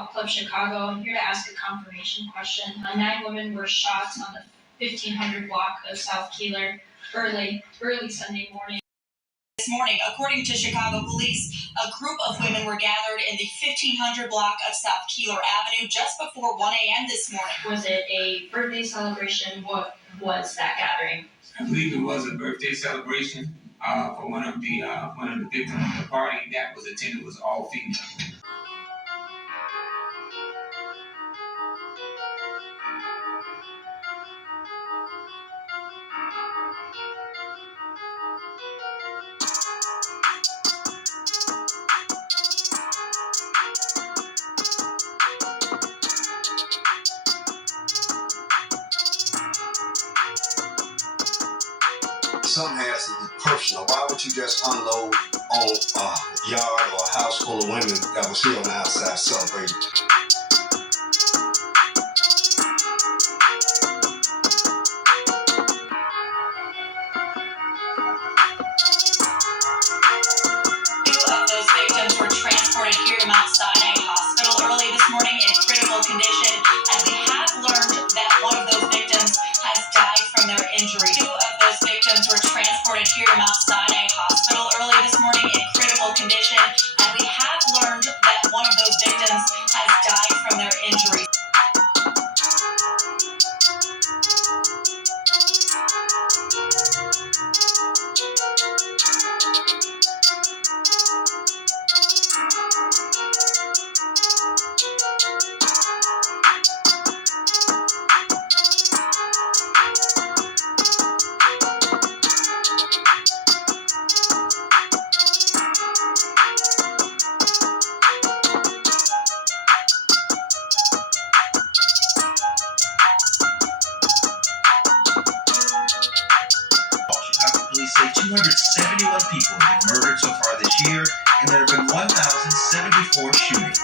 Walk Club Chicago. I'm here to ask a confirmation question. 9 women were shot on the 1500 block of South Keeler early Sunday morning. This morning, according to Chicago police, a group of women were gathered in the 1500 block of South Keeler Avenue just before 1 a.m. this morning. Was it a birthday celebration? What was that gathering? I believe it was a birthday celebration for one of the victims of the party that was attended was all female. Something has to be personal. Why would you just unload on a yard or a house full of women that was here on the outside celebrating? Two of those victims were transported here to Mount Sinai Hospital early this morning in critical condition, and we have learned that one of those victims has died from their injury. Two of those victims were transported here to Mount Sinai Hospital early this morning in critical condition, and we have learned that one of those victims has died from their injury. Police say 271 people have been murdered so far this year, and there have been 1,074 shootings.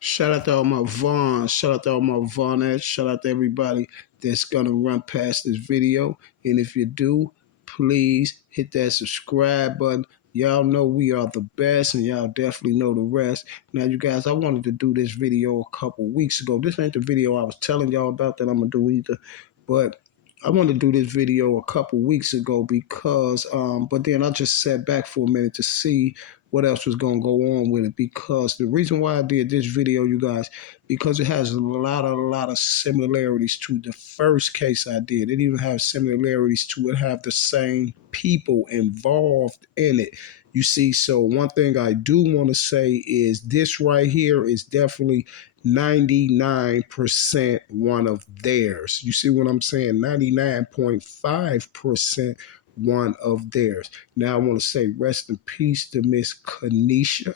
Shout out to all my Vaughns, shout out to all my Vaughnettes, shout out to everybody that's gonna run past this video. And if you do, please hit that subscribe button. Y'all know we are the best, and y'all definitely know the rest. Now, you guys, I wanted to do this video a couple weeks ago. This ain't the video I was telling y'all about that I'm gonna do either, but I wanted to do this video a couple weeks ago because, but then I just sat back for a minute to see what else was going to go on with it, because the reason why I did this video, you guys, because it has a lot of similarities to the first case I did. It even has similarities to it, have the same people involved in it. You see, so one thing I do want to say is this right here is definitely 99% one of theirs. You see what I'm saying? 99.5% one of theirs. Now I want to say rest in peace to Miss Kanisha.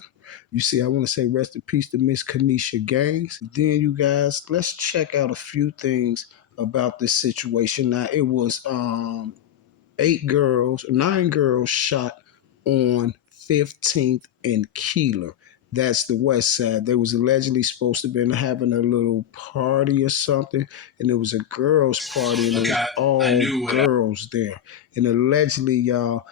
You see, I want to say rest in peace to Miss Kanisha Gaines. Then, you guys, let's check out a few things about this situation. Now, it was 9 girls shot on 15th and Keeler. That's the west side. They was allegedly supposed to have been having a little party or something, and it was a girls' party, and it was all girls there. And allegedly, y'all,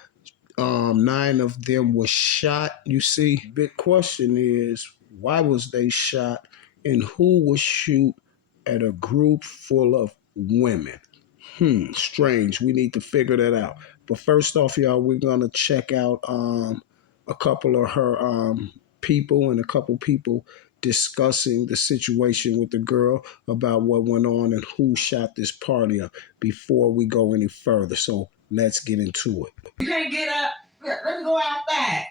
9 of them were shot. You see, big question is, why was they shot, and who would shoot at a group full of women? Strange. We need to figure that out. But first off, y'all, we're gonna check out a couple of her people and a couple people discussing the situation with the girl about what went on and who shot this party up before we go any further. So let's get into it. You can't get up. Let me go outside.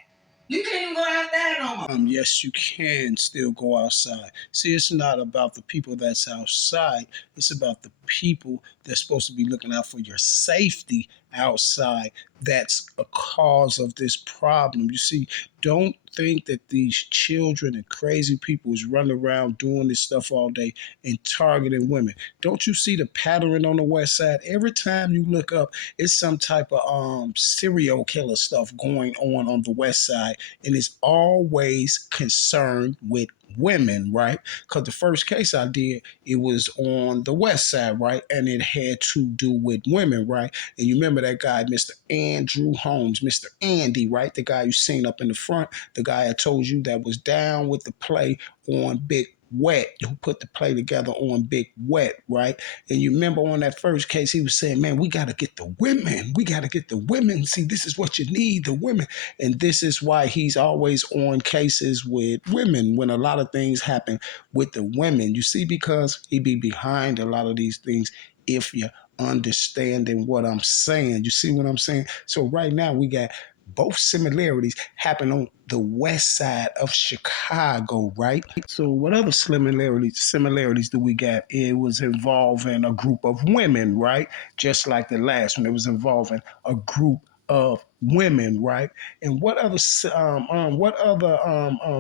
You can't even go outside no more. Yes, you can still go outside. See, it's not about the people that's outside. It's about the people that's supposed to be looking out for your safety outside that's a cause of this problem. You see, don't think that these children and crazy people is running around doing this stuff all day and targeting women. Don't you see the pattern on the west side? Every time you look up, it's some type of serial killer stuff going on the west side, and it's always concerned with women, right? Because the first case I did, it was on the west side, right? And it had to do with women, right? And you remember that guy, Mr. Andrew Holmes, Mr. Andy, right? The guy you seen up in the front, the guy I told you that was down with the play on Big Wet, who put the play together on Big Wet, right? And you remember on that first case, he was saying, man, we got to get the women. We got to get the women. See, this is what you need, the women. And this is why he's always on cases with women when a lot of things happen with the women. You see, because he be behind a lot of these things if you're understanding what I'm saying. You see what I'm saying? So right now we got both similarities happen on the west side of Chicago, right? So what other similarities do we got? It was involving a group of women, right? Just like the last one, it was involving a group of women, right? And what other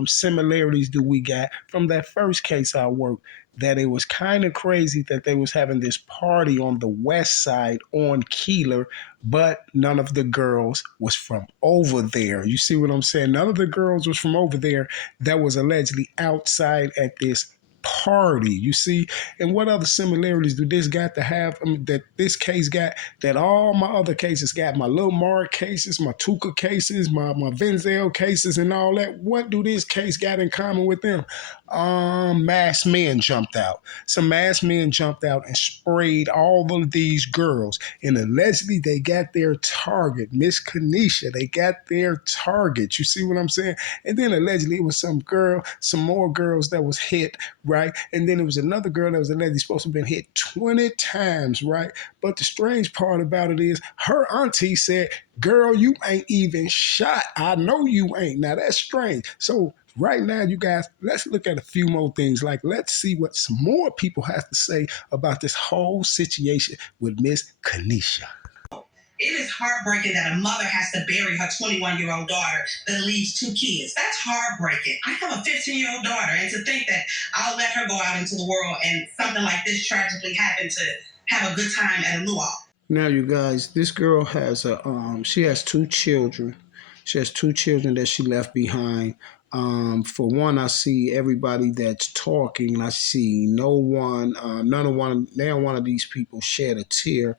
similarities do we got from that first case I worked? That it was kind of crazy that they was having this party on the west side on Keeler, but none of the girls was from over there. You see what I'm saying? None of the girls was from over there that was allegedly outside at this party. You see? And what other similarities do this got to have? That this case got that all my other cases got, my Lil Mark cases, my Tuka cases, my Venzel cases, and all that. What do this case got in common with them? Masked men jumped out. Some masked men jumped out and sprayed all of these girls. And allegedly they got their target, Miss Kanisha. They got their target. You see what I'm saying? And then allegedly it was some more girls that was hit, right? And then it was another girl that was allegedly supposed to have been hit 20 times, right? But the strange part about it is her auntie said, girl, you ain't even shot. I know you ain't. Now that's strange. So right now, you guys, let's look at a few more things. Like, let's see what some more people have to say about this whole situation with Miss Kanisha. It is heartbreaking that a mother has to bury her 21-year-old daughter that leaves two kids. That's heartbreaking. I have a 15-year-old daughter, and to think that I'll let her go out into the world and something like this tragically happen to have a good time at a luau. Now, you guys, this girl has she has two children. She has two children that she left behind. For one, I see everybody that's talking. I see no one, none of one of these people shed a tear.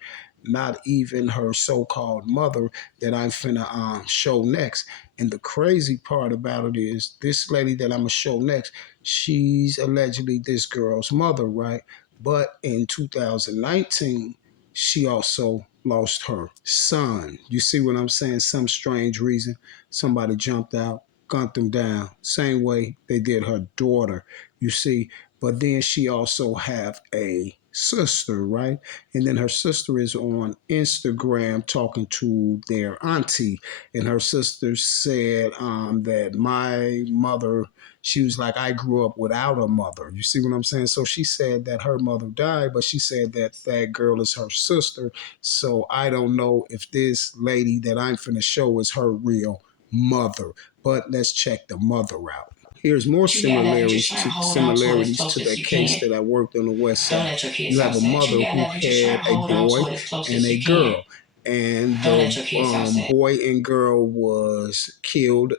Not even her so-called mother that I'm finna show next. And the crazy part about it is this lady that I'm gonna show next, she's allegedly this girl's mother, right? But in 2019, she also lost her son. You see what I'm saying? Some strange reason, somebody jumped out, gunned them down, same way they did her daughter. You see, but then she also have a sister, right? And then her sister is on Instagram talking to their auntie, and her sister said that my mother, she was like, I grew up without a mother. You see what I'm saying? So she said that her mother died, but she said that that girl is her sister. So I don't know if this lady that I'm finna show is her real mother. But let's check the mother out. Here's more similarities to that case that I worked on the west side. You have a mother who had a boy and a girl, and the boy and girl was killed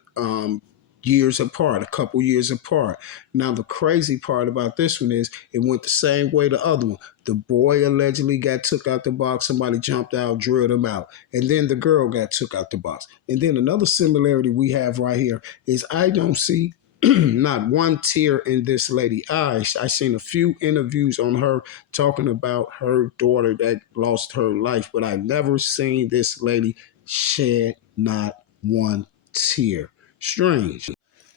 years apart, a couple years apart. Now the crazy part about this one is it went the same way the other one. The boy allegedly got took out the box. Somebody jumped out, drilled him out, and then the girl got took out the box. And then another similarity we have right here is I don't see not one tear in this lady eyes. I seen a few interviews on her talking about her daughter that lost her life, but I never seen this lady shed not one tear. Strange.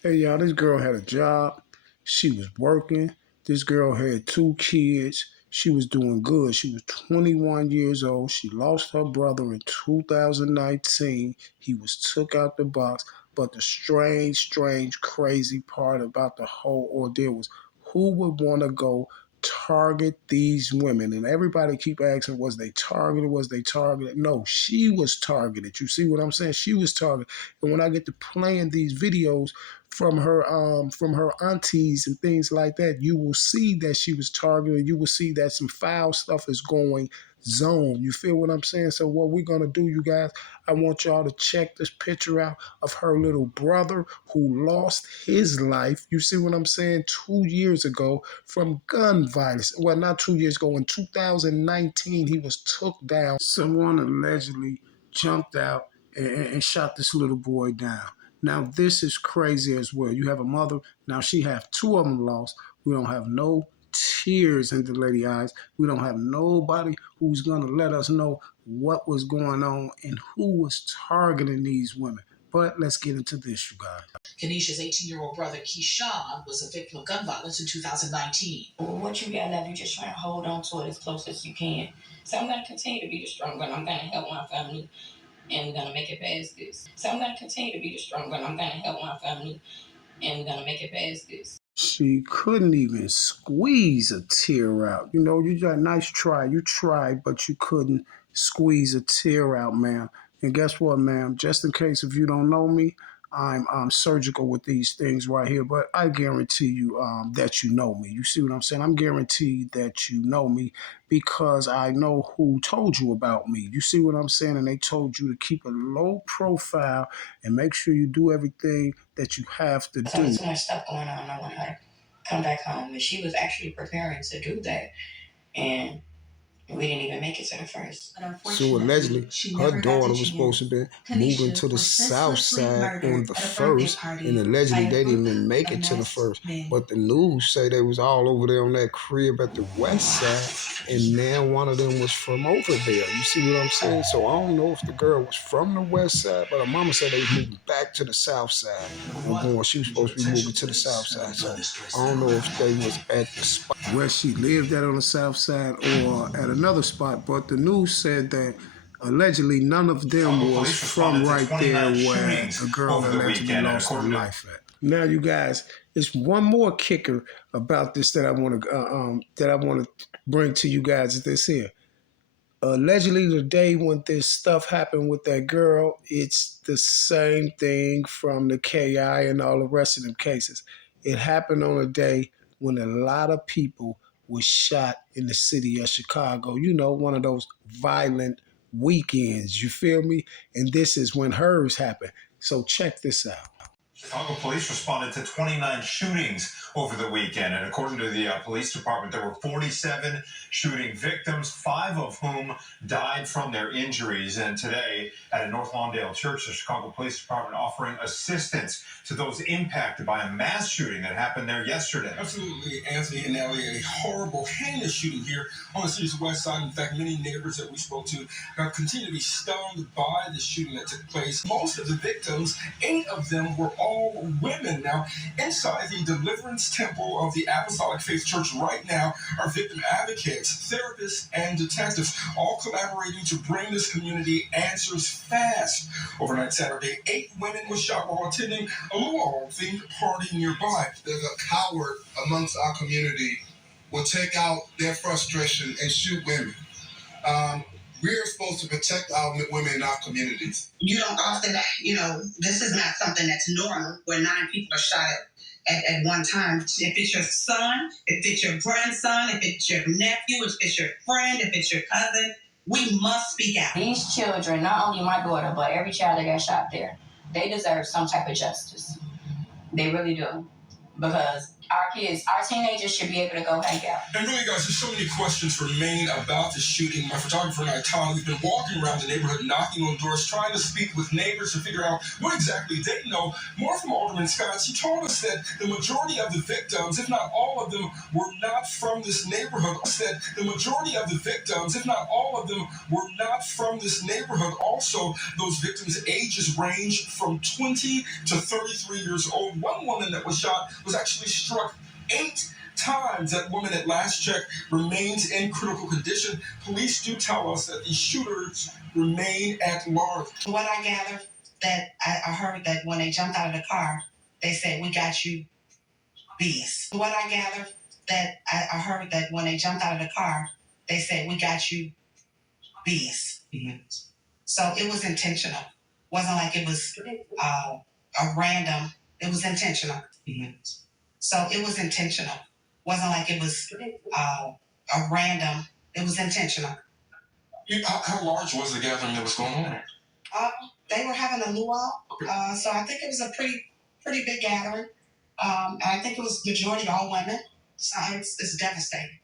Hey y'all, this girl had a job. She was working. This girl had two kids. She was doing good. She was 21 years old. She lost her brother in 2019. He was took out the box. But the strange, crazy part about the whole ordeal was who would want to go target these women. And everybody keep asking, was they targeted? Was they targeted? No, she was targeted. You see what I'm saying? She was targeted. And when I get to playing these videos from her aunties and things like that, you will see that she was targeted. You will see that some foul stuff is going zone. You feel what I'm saying? So what we're gonna do, you guys, I want y'all to check this picture out of her little brother who lost his life. You see what I'm saying? 2 years ago from gun violence. Well, not 2 years ago. In 2019, he was took down. Someone allegedly jumped out and shot this little boy down. Now, this is crazy as well. You have a mother. Now, she have two of them lost. We don't have no tears in the lady eyes. We don't have nobody who's going to let us know what was going on and who was targeting these women. But let's get into this, you guys. Kenesha's 18-year-old brother, Keyshawn, was a victim of gun violence in 2019. Well, what you got left, you just try to hold on to it as close as you can. So I'm going to continue to be the strong one. I'm going to help my family, and we're going to make it past this. So I'm going to continue to be the strong one. I'm going to help my family, and we're going to make it past this. She couldn't even squeeze a tear out. You know, you got a nice try. You tried, but you couldn't squeeze a tear out, ma'am. And guess what, ma'am? Just in case if you don't know me, I'm surgical with these things right here, but I guarantee you that you know me. You see what I'm saying? I'm guaranteed that you know me because I know who told you about me. You see what I'm saying? And they told you to keep a low profile and make sure you do everything that you have to do. There's so much stuff going on. I want her to come back home, and she was actually preparing to do that, and we didn't even make it to the first. So allegedly, her daughter was supposed to be moving to the south side on the first, and allegedly they didn't even make it to the first. But the news say they was all over there on that crib at the west side, and now one of them was from over there. You see what I'm saying? So I don't know if the girl was from the west side, but her mama said they was moving back to the south side. She was supposed to be moving to the south side. So I don't know if they was at the spot where she lived at on the south side or at another spot, but the news said that allegedly none of them was from right there where the girl allegedly lost her life at. Now, you guys, there's one more kicker about this that I want to bring to you guys. Is this here? Allegedly, the day when this stuff happened with that girl, it's the same thing from the KI and all the rest of them cases. It happened on a day when a lot of people were shot in the city of Chicago. You know, one of those violent weekends, you feel me? And this is when hers happened. So check this out. Chicago police responded to 29 shootings over the weekend, and according to the police department, there were 47 shooting victims, 5 of whom died from their injuries. And today, at a North Lawndale church, the Chicago Police Department offering assistance to those impacted by a mass shooting that happened there yesterday. Absolutely, Anthony and Ellie, a horrible, heinous shooting here on the city's west side. In fact, many neighbors that we spoke to have continued to be stunned by the shooting that took place. Most of the victims, 8 of them, were all women. Now, inside the Deliverance Temple of the Apostolic Faith Church right now are victim advocates, therapists, and detectives, all collaborating to bring this community answers fast. Overnight Saturday, 8 women were shot while attending a luau-themed party nearby. There's a coward amongst our community will take out their frustration and shoot women. We're supposed to protect our women in our communities. You don't often, this is not something that's normal where 9 people are shot at one time. If it's your son, if it's your grandson, if it's your nephew, if it's your friend, if it's your cousin, we must speak out. These children, not only my daughter, but every child that got shot there, they deserve some type of justice. They really do. Because our kids, our teenagers should be able to go hang out. And really, guys, there's so many questions remain about the shooting. My photographer and I, Todd, we've been walking around the neighborhood, knocking on doors, trying to speak with neighbors to figure out what exactly they know. More from Alderman Scott. He told us that the majority of the victims, if not all of them, were not from this neighborhood. Said the majority of the victims, if not all of them, were not from this neighborhood. Also, those victims' ages range from 20 to 33 years old. One woman that was shot was actually struck 8 times. That woman at last check remains in critical condition. Police do tell us that the shooters remain at large. What I gathered, that I heard that when they jumped out of the car, they said, "We got you, beast." What I gathered, that I heard that when they jumped out of the car, they said, "We got you, bees." Mm-hmm. So it was intentional. Wasn't like it was a random. It was intentional. Mm-hmm. So it was intentional. Wasn't like it was a random. It was intentional. How large was the gathering that was going on? They were having a luau, so I think it was a pretty big gathering. And I think it was majority all women. So it's devastating.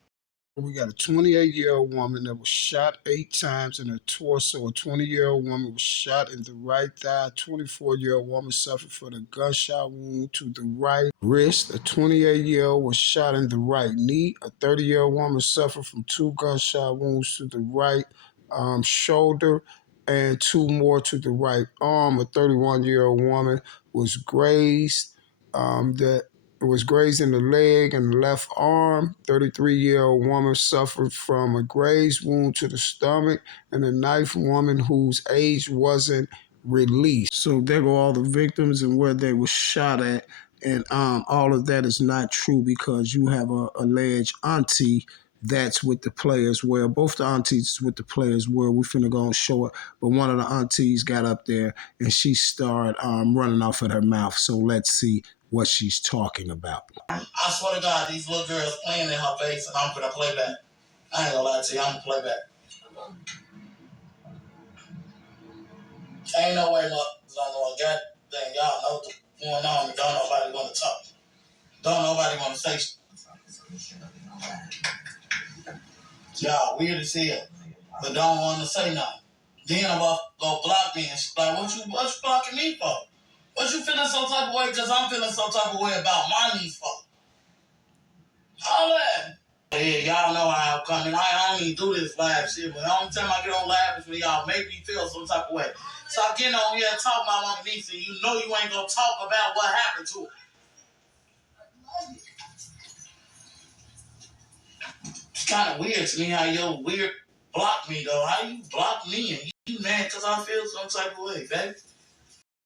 We got a 28-year-old woman that was shot 8 times in her torso. A 20-year-old woman was shot in the right thigh. A 24-year-old woman suffered from a gunshot wound to the right wrist. A 28-year-old was shot in the right knee. A 30-year-old woman suffered from 2 gunshot wounds to the right shoulder and 2 more to the right arm. A 31-year-old woman was grazed. It was grazed in the leg and the left arm. 33-year-old woman suffered from a grazed wound to the stomach, and a 9th woman whose age wasn't released. So there go all the victims and where they were shot at. And all of that is not true because you have a alleged auntie that's with the players. Well, both the aunties with the players were. We finna go and show it. But one of the aunties got up there and she started running off at her mouth. So let's see what she's talking about. I swear to God, these little girls playing in her face, and I'm gonna play back. I ain't gonna lie to you, I'm gonna play back. Ain't no way, don't know a goddamn y'all know what's going on, and don't nobody want to talk. Don't nobody want to say shit. Y'all weird as hell, but don't want to say nothing. Then I'm about to go block me, and she's like, what you blocking me for? What you feeling some type of way? Because I'm feeling some type of way about my niece for. Holla at me. Yeah, y'all know how I'm coming. I don't even do this live shit, but the only time I get on live is when y'all make me feel some type of way. Stop getting on here and talk about my niece, and you know you ain't gonna talk about what happened to her. It's kind of weird to me how your weird block me, though. How you block me and you mad because I feel some type of way, baby?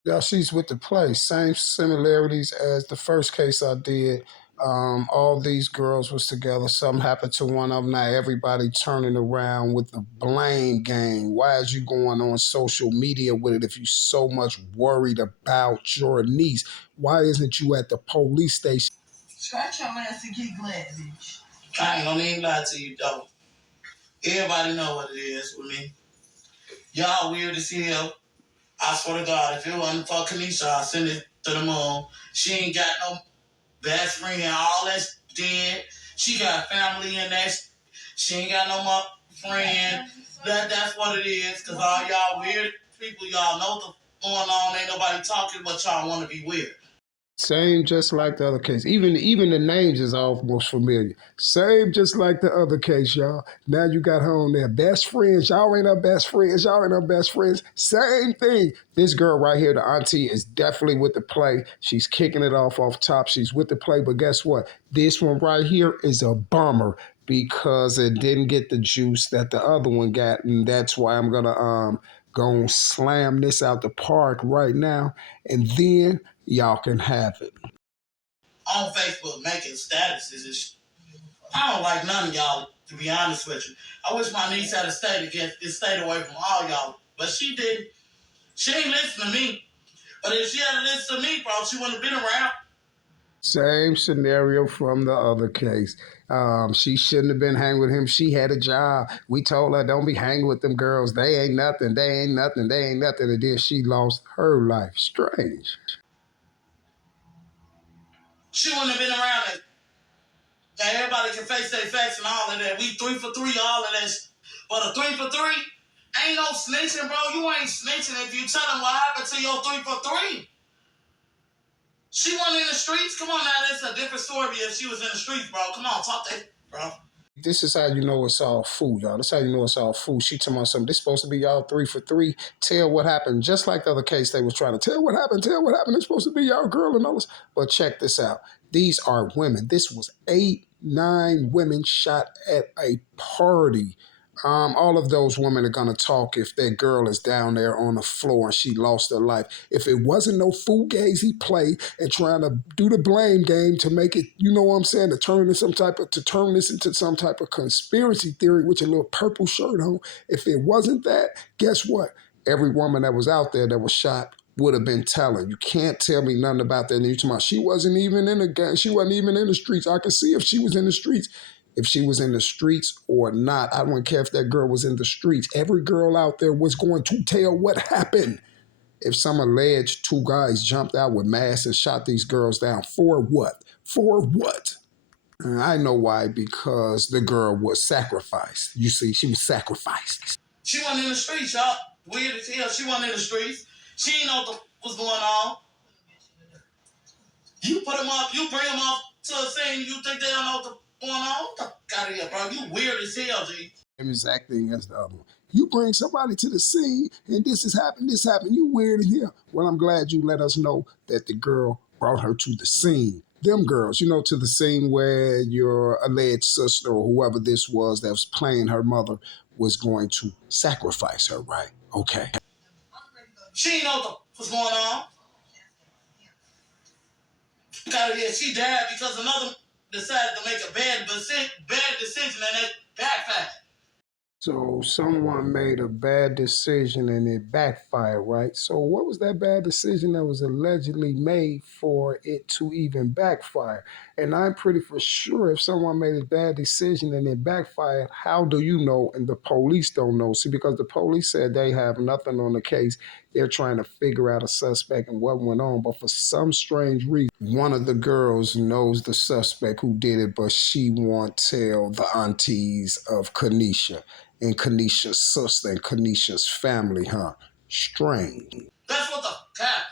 Yeah, she's with the play. Same similarities as the first case I did. All these girls was together. Something happened to one of them. Now everybody turning around with the blame game. Why is you going on social media with it if you so much worried about your niece? Why isn't you at the police station? Scratch your ass and get glad, bitch. I ain't gonna even lie to you, though. Everybody know what it is with me. Y'all weird as hell. I swear to God, if it wasn't for Kanisha, I'd send it to the moon. She ain't got no best friend, all that's dead. She got family in that. She ain't got no more friend. That's what it is. Cause all y'all weird people, y'all know what's going on. Ain't nobody talking, but y'all want to be weird. Same, just like the other case. Even the names is almost familiar. Same, just like the other case, y'all. Now you got her on there. Best friends. Y'all ain't her best friends. Y'all ain't her best friends. Same thing. This girl right here, the auntie, is definitely with the play. She's kicking it off top. She's with the play. But guess what? This one right here is a bummer because it didn't get the juice that the other one got. And that's why I'm going to go and slam this out the park right now. And then y'all can have it. On Facebook, making statuses. I don't like none of y'all, to be honest with you. I wish my niece had stayed away from all y'all, but she didn't. She ain't listen to me. But if she had listened to me, bro, she wouldn't have been around. Same scenario from the other case. She shouldn't have been hanging with him. She had a job. We told her, don't be hanging with them girls. They ain't nothing. They ain't nothing. They ain't nothing. And then she lost her life. Strange. She wouldn't have been around it. Now everybody can face their facts and all of that. We 3 for 3, all of that. But a 3 for 3 ain't no snitching, bro. You ain't snitching if you tell them what happened to your 3 for 3. She wasn't in the streets. Come on now, that's a different story if she was in the streets, bro. Come on, talk to it, bro. This is how you know it's all fool, y'all. This is how you know it's all fool. She talking about something. This supposed to be y'all 3 for 3. Tell what happened. Just like the other case, they was trying to tell what happened. Tell what happened. It's supposed to be y'all girl and all this. But check this out. These are women. This was 8, 9 women shot at a party. All of those women are gonna talk if their girl is down there on the floor and she lost her life. If it wasn't no fugazi play and trying to do the blame game to make it, you know what I'm saying, to turn this into some type of conspiracy theory with your little purple shirt on. If it wasn't that, guess what? Every woman that was out there that was shot would have been telling. You can't tell me nothing about that. And you talking about she wasn't even in the gang. She wasn't even in the streets. I can see if she was in the streets. If she was in the streets or not, I don't care if that girl was in the streets. Every girl out there was going to tell what happened. If some alleged two guys jumped out with masks and shot these girls down, for what? For what? I know why, because the girl was sacrificed. You see, she was sacrificed. She wasn't in the streets, y'all. Weird as hell. She wasn't in the streets. She didn't know what's going on. You put them up, you bring them up to a scene, you think they don't know what's going on? What the fuck out of here, bro? You weird as hell, G. Same exact thing as the other one. You bring somebody to the scene and this happened, you weird in here. Well, I'm glad you let us know that the girl brought her to the scene. Them girls, to the scene where your alleged sister or whoever this was that was playing her mother was going to sacrifice her, right? Okay. She didn't know what's going on. Out of here. She died because another decided to make a bad decision and it backfired. So someone made a bad decision and it backfired, right? So what was that bad decision that was allegedly made for it to even backfire? And I'm pretty for sure if someone made a bad decision and it backfired, how do you know? And the police don't know. See, because the police said they have nothing on the case. They're trying to figure out a suspect and what went on. But for some strange reason, one of the girls knows the suspect who did it, but she won't tell the aunties of Kanisha and Kanisha's sister and Kanisha's family, huh? Strange. That's what the happened.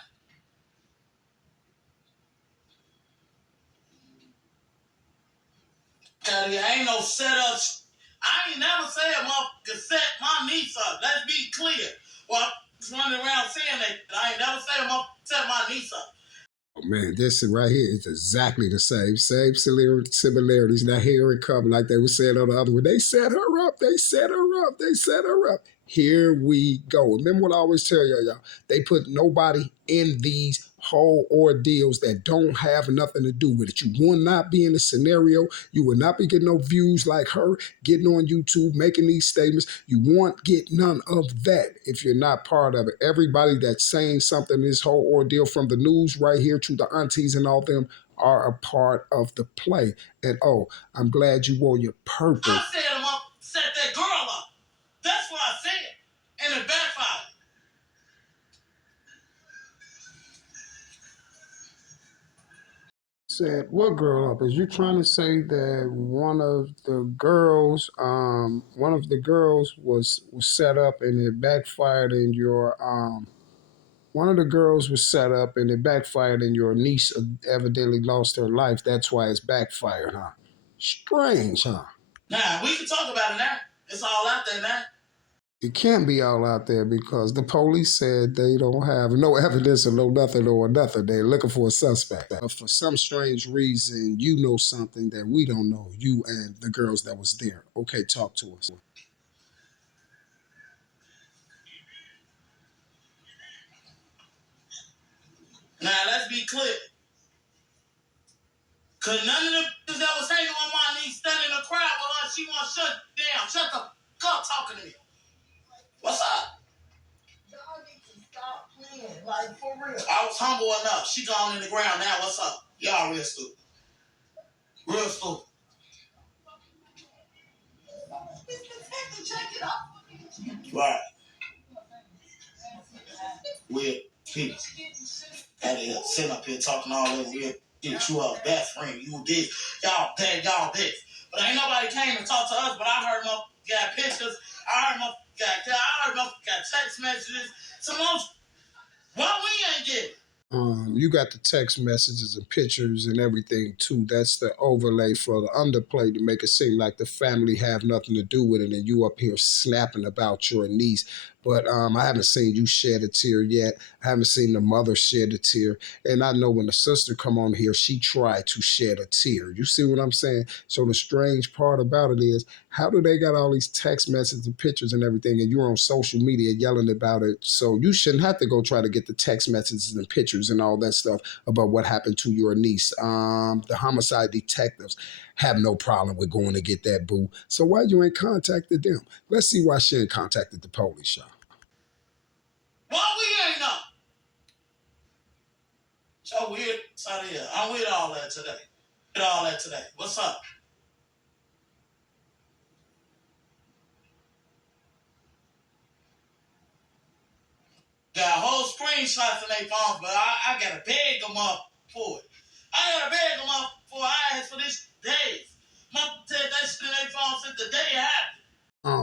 I ain't no setups. I ain't never said motherfucker set my niece up. Let's be clear. Well, I'm just running around saying that. I ain't never said motherfucker set my niece up. Oh man, this right here is exactly the same similarities. Now here it comes, like they were saying on the other one. They set her up. They set her up. They set her up. Here we go. Remember what I always tell y'all. They put nobody in these whole ordeals that don't have nothing to do with it. You will not be in a scenario. You will not be getting no views like her, getting on YouTube, making these statements. You won't get none of that if you're not part of it. Everybody that's saying something in this whole ordeal, from the news right here to the aunties and all them, are a part of the play. And I'm glad you wore your purple. I said I'm up, set that girl up. That's what I said. And it backfired. Said what girl up? Is you trying to say that one of the girls was set up and it backfired in your one of the girls was set up and it backfired and your niece evidently lost her life. That's why it's backfired, huh? Strange, huh? Nah, we can talk about it now. It's all out there now. It can't be all out there because the police said they don't have no evidence or no nothing or nothing. They're looking for a suspect. But for some strange reason, you know something that we don't know, you and the girls that was there. Okay, talk to us. Now, let's be clear. Because none of the that was hanging on my knees standing in the crowd with her, she won't shut down. Shut the fuck talking to me. What's up? Y'all need to stop playing, like for real. I was humble enough. She gone in the ground now. What's up? Y'all real stupid. Real stupid. Right. Weird people. Out here sitting up here talking all that weird. Get you a best friend. You this. Y'all that. Y'all this. But ain't nobody came to talk to us. But I heard motherfuckers got pictures. I heard motherfuckers got text messages. Some most. Why we ain't get it? You got the text messages and pictures and everything too. That's the overlay for the underplay to make it seem like the family have nothing to do with it and you up here snapping about your niece. But I haven't seen you shed a tear yet. I haven't seen the mother shed a tear. And I know when the sister come on here, she tried to shed a tear. You see what I'm saying? So the strange part about it is, how do they got all these text messages and pictures and everything, and you're on social media yelling about it? So you shouldn't have to go try to get the text messages and pictures and all that stuff about what happened to your niece. The homicide detectives have no problem with going to get that boo. So why you ain't contacted them? Let's see why she ain't contacted the police, y'all. Why we ain't know? So weird, Sadia. I'm with all that today. What's up? Got whole screenshots in their phones, but I gotta beg them up for it. I gotta beg them up for I asked for this days. Mom said that shit in their phone since the day it happened.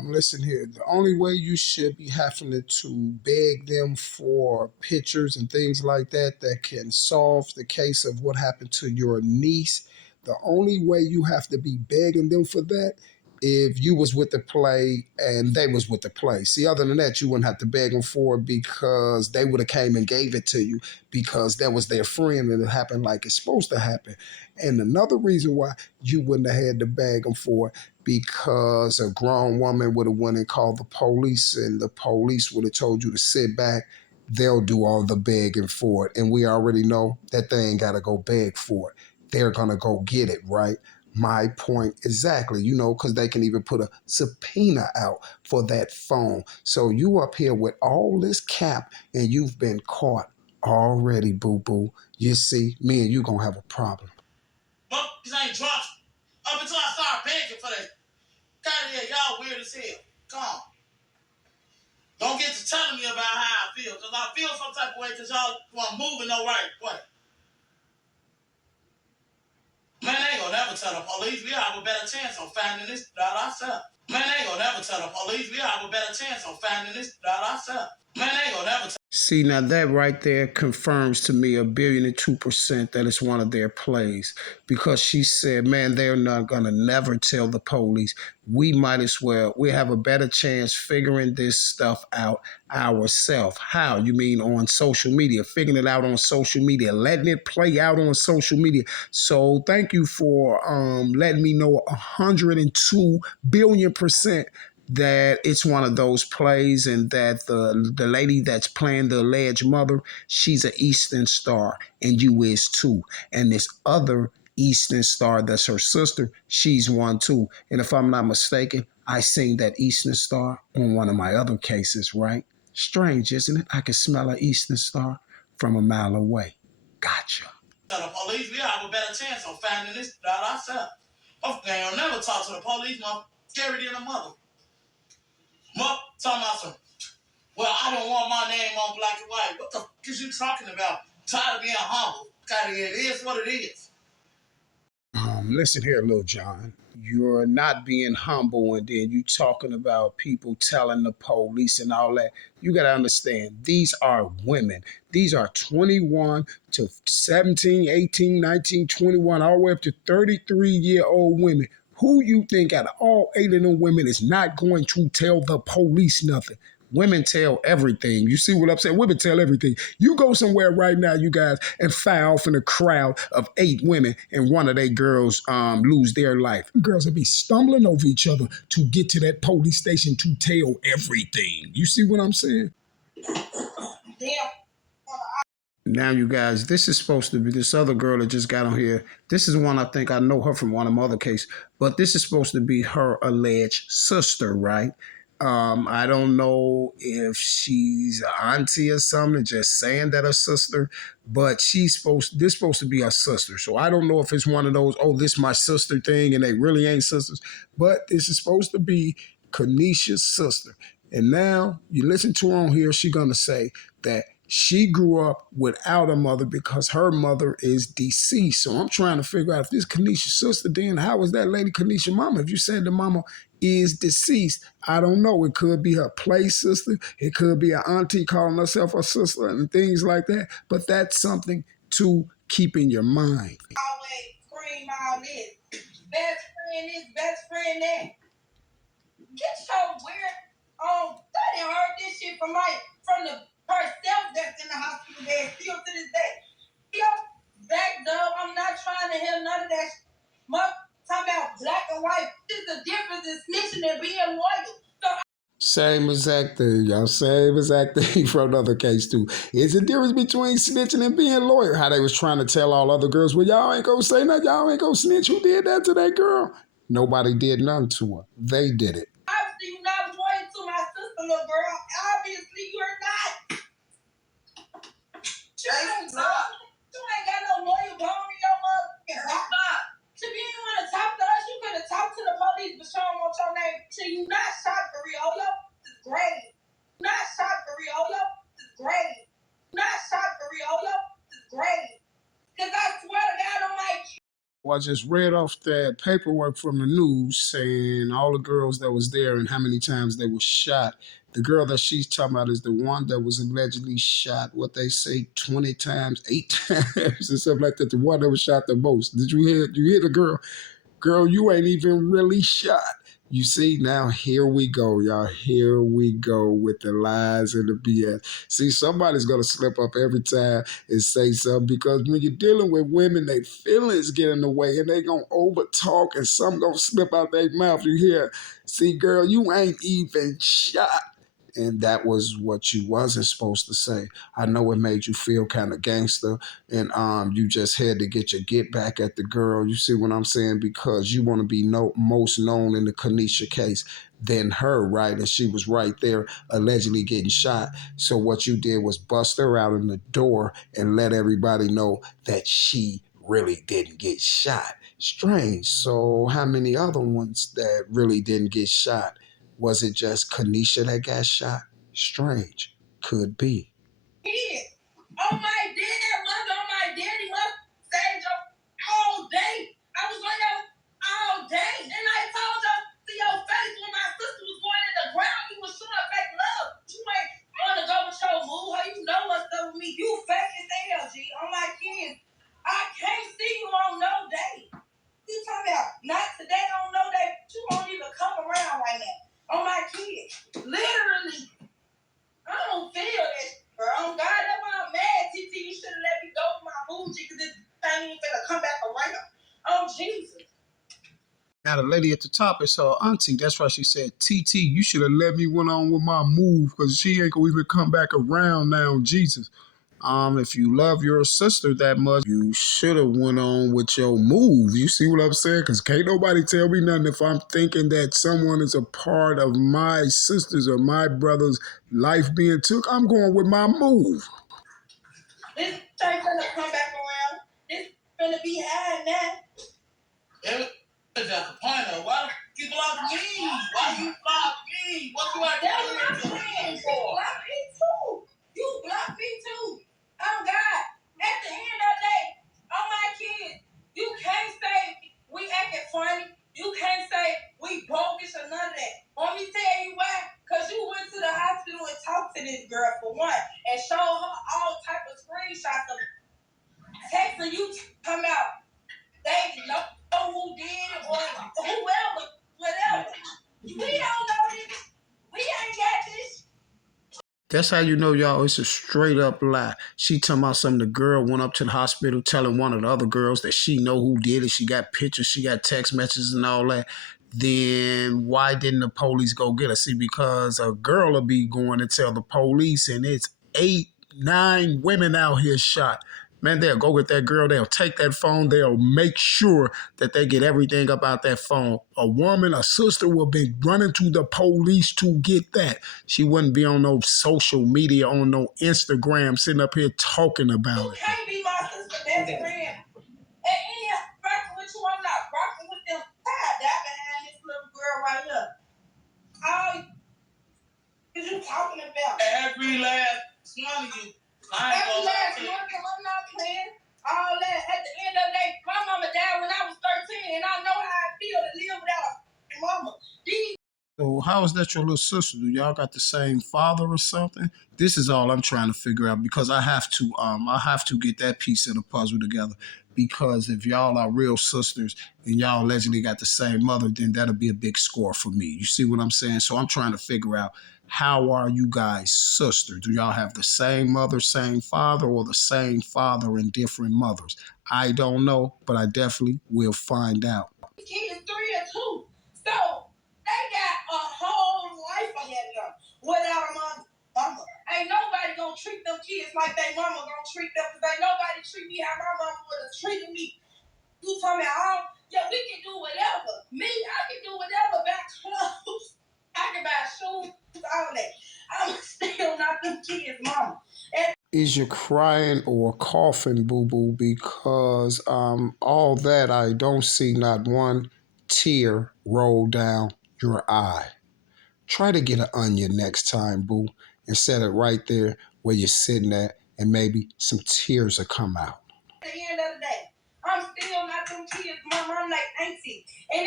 Listen here. The only way you should be having to beg them for pictures and things like that that can solve the case of what happened to your niece. The only way you have to be begging them for that, if you was with the play and they was with the play. See, other than that, you wouldn't have to beg them for it because they would have came and gave it to you because that was their friend and it happened like it's supposed to happen. And another reason why you wouldn't have had to beg them for it, because a grown woman would have went and called the police and the police would have told you to sit back. They'll do all the begging for it. And we already know that they ain't got to go beg for it. They're going to go get it, right? My point exactly, because they can even put a subpoena out for that phone. So you up here with all this cap and you've been caught already, boo-boo. You see, me and you going to have a problem. But because I ain't dropped up until I started begging for that. God, yeah, y'all weird as hell. Come on. Don't get to telling me about how I feel, because I feel some type of way because y'all want moving no right way. Man, they ain't gonna never tell the police. We have a better chance on finding this out ourselves. Man, they ain't gonna never tell the police. We have a better chance on finding this out ourselves. Man, they ain't gonna never tell. See, now that right there confirms to me 1,002,000,000% that it's one of their plays, because she said, man, they're not going to never tell the police. We might as well, we have a better chance figuring this stuff out ourselves. How? You mean on social media, figuring it out on social media, letting it play out on social media. So thank you for letting me know 102 billion% that it's one of those plays and that the lady that's playing the alleged mother, she's an Eastern Star and you is too. And this other Eastern Star that's her sister, she's one too. And if I'm not mistaken, I seen that Eastern Star on one of my other cases, right? Strange, isn't it? I can smell an Eastern Star from a mile away. Gotcha. Tell the police, we have a better chance on finding this out ourselves. Okay, I'll never talk to the police, mom. Scary than a mother. Mom, talking about some. Well, I don't want my name on black and white. What the fuck is you talking about? Tired of being humble. It is what it is. Listen here, Lil John. You're not being humble, and then you talking about people telling the police and all that. You got to understand, these are women. These are 21 to 17, 18, 19, 21, all the way up to 33-year-old women. Who you think out of all 8 of them women is not going to tell the police nothing? Women tell everything. You see what I'm saying? Women tell everything. You go somewhere right now, you guys, and fire off in a crowd of 8 women, and one of their girls lose their life. Girls will be stumbling over each other to get to that police station to tell everything. You see what I'm saying? Damn. Now, you guys, this is supposed to be this other girl that just got on here. This is one I think I know her from one of my other cases, but this is supposed to be her alleged sister, right? I don't know if she's an auntie or something, just saying that her sister, but this supposed to be her sister. So I don't know if it's one of those, oh, this my sister thing, and they really ain't sisters, but this is supposed to be Kanisha's sister. And now you listen to her on here, she gonna say that she grew up without a mother because her mother is deceased. So I'm trying to figure out if this Kanisha's sister, then how is that lady Kanisha mama? If you said the mama is deceased, I don't know. It could be her play sister. It could be an auntie calling herself a sister and things like that. But that's something to keep in your mind. Always scream all this. Best friend this, best friend that. Get so weird. I didn't heard this shit from the herself that's in the hospital bed still to this day. Yo, back though, I'm not trying to hear none of that. Talking about black and white. There's a difference in snitching and being loyal. Same exact thing, y'all. Same exact thing from another case too. It's a difference between snitching and being loyal. How they was trying to tell all other girls, well, y'all ain't gonna say nothing, y'all ain't gonna snitch. Who did that to that girl? Nobody did nothing to her. They did it. Obviously, you're not loyal to my sister, little girl. Obviously, you're not. You ain't got no loyal bone in your motherfucking heart. If you didn't want to talk to us, you could have talked to the police, but show them what your name. So you not shot for real. Yo, this is great. Not shot for real. Yo, this is great. Not shot for real. Yo, this is great. Because I swear to God on my Well, I just read off that paperwork from the news saying all the girls that was there and how many times they were shot. The girl that she's talking about is the one that was allegedly shot, what they say, 20 times, 8 times, and stuff like that. The one that was shot the most. Did you hear the girl? Girl, you ain't even really shot. You see, now here we go, y'all. Here we go with the lies and the BS. See, somebody's going to slip up every time and say something because when you're dealing with women, their feelings get in the way and they going to over talk and some going to slip out their mouth. You hear, see, girl, you ain't even shot. And that was what you wasn't supposed to say. I know it made you feel kind of gangster, and you just had to get your get back at the girl. You see what I'm saying? Because you want to be most known in the Kanisha case than her, right? And she was right there allegedly getting shot. So what you did was bust her out in the door and let everybody know that she really didn't get shot. Strange. So how many other ones that really didn't get shot? Was it just Kanisha that got shot? Strange. Could be. Oh my dad, mother, on my daddy, mother, saved you all day. I was on you all day. And I told you to your face when my sister was going in the ground, you was showing fake love. You ain't want to go with your move. You know what's up with me. You fake as hell, G. On my kids. I can't see you on no day. You talking about not today on no day. You won't even come around right now. On my kids. Literally. I don't feel that, bro. Oh God, that's why I'm mad. TT, you should have let me go with my Muji because this thing ain't finna come back around. Oh Jesus. Now the lady at the top is her auntie. That's why she said, TT, you should have let me went on with my move because she ain't gonna even come back around now, Jesus. If you love your sister that much, you should have went on with your move. You see what I'm saying? Because can't nobody tell me nothing if I'm thinking that someone is a part of my sister's or my brother's life being took. I'm going with my move. This ain't finna come back around. This finna be high now. It's a complainer. Why you block me? Why you block me? What you are That's doing? what I'm saying. You block me too. You block me too. Oh God. At the end of the day, on my kids, you can't say we acting funny. You can't say we bogus or none of that. Want me to tell you why? Because you went to the hospital and talked to this girl for one and showed her all type of screenshots of texting you come out. They know who did it or whoever, whatever. We don't know this. We ain't got this. That's how you know, y'all, it's a straight up lie. She talking about something. The girl went up to the hospital telling one of the other girls that she know who did it. She got pictures, she got text messages and all that. Then why didn't the police go get her? See, because a girl will be going to tell the police and it's 8, 9 women out here shot. Man, they'll go get that girl. They'll take that phone. They'll make sure that they get everything about that phone. A woman, a sister will be running to the police to get that. She wouldn't be on no social media, on no Instagram, sitting up here talking about it. You can't be my sister's best friend. And any rocking with you, I'm not rocking with them. God, that behind this little girl right here. All you talking about? Every last one of you. Every last one, I'm not playing. All that. At the end of the day, my mama died when I was 13, and I know how I feel to live without a mama. So how is that your little sister? Do y'all got the same father or something? This is all I'm trying to figure out because I have to get that piece of the puzzle together. Because if y'all are real sisters and y'all allegedly got the same mother, then that'll be a big score for me. You see what I'm saying? So I'm trying to figure out, how are you guys sisters? Do y'all have the same mother, same father, or the same father and different mothers? I don't know, but I definitely will find out. Kids 3 and 2. So they got a whole life ahead of them without a mama. Ain't nobody gonna treat them kids like they mama gonna treat them, because ain't nobody treat me how my mama would have treated me. You told me, oh, yeah, we can do whatever. Me, I can do whatever, buy clothes. I can buy shoes, all that. I'm still not them kids' mama. Is you crying or coughing, boo-boo? Because all that, I don't see not one tear roll down your eye. Try to get an onion next time, boo, and set it right there where you're sitting at, and maybe some tears will come out. At the end of the day, I'm still not them kids' mama. I'm like auntie. And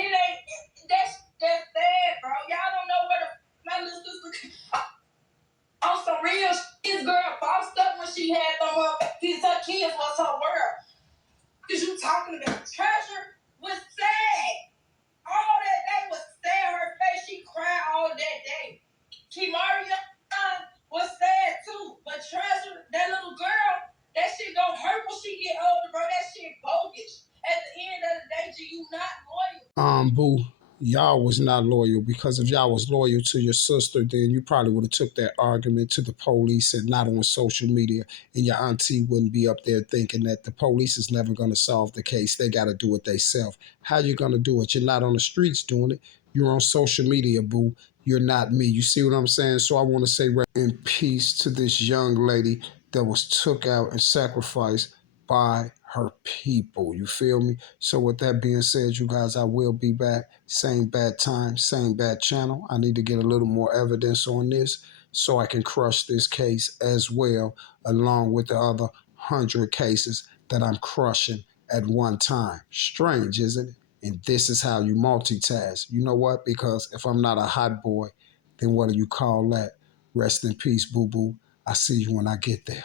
that's sad, bro. Y'all don't know where my little sister on some real this girl bossed up when she had them up. These her kids was her world. Cause you talking about Treasure was sad. All that day was sad. Her face, she cried all that day. Maria was sad too. But Treasure, that little girl, that shit gonna hurt when she get older, bro. That shit bogus. At the end of the day, G, you not loyal. Boo, y'all was not loyal, because if y'all was loyal to your sister, then you probably would have took that argument to the police and not on social media, and your auntie wouldn't be up there thinking that the police is never going to solve the case. They got to do it themselves. How you going to do it? You're not on the streets doing it. You're on social media, boo. You're not me. You see what I'm saying? So I want to say in peace to this young lady that was took out and sacrificed by her people. You feel me? So with that being said, you guys, I will be back. Same bad time, same bad channel. I need to get a little more evidence on this so I can crush this case as well, along with the other 100 cases that I'm crushing at one time. Strange, isn't it? And this is how you multitask. You know what? Because if I'm not a hot boy, then what do you call that? Rest in peace, boo-boo. I see you when I get there.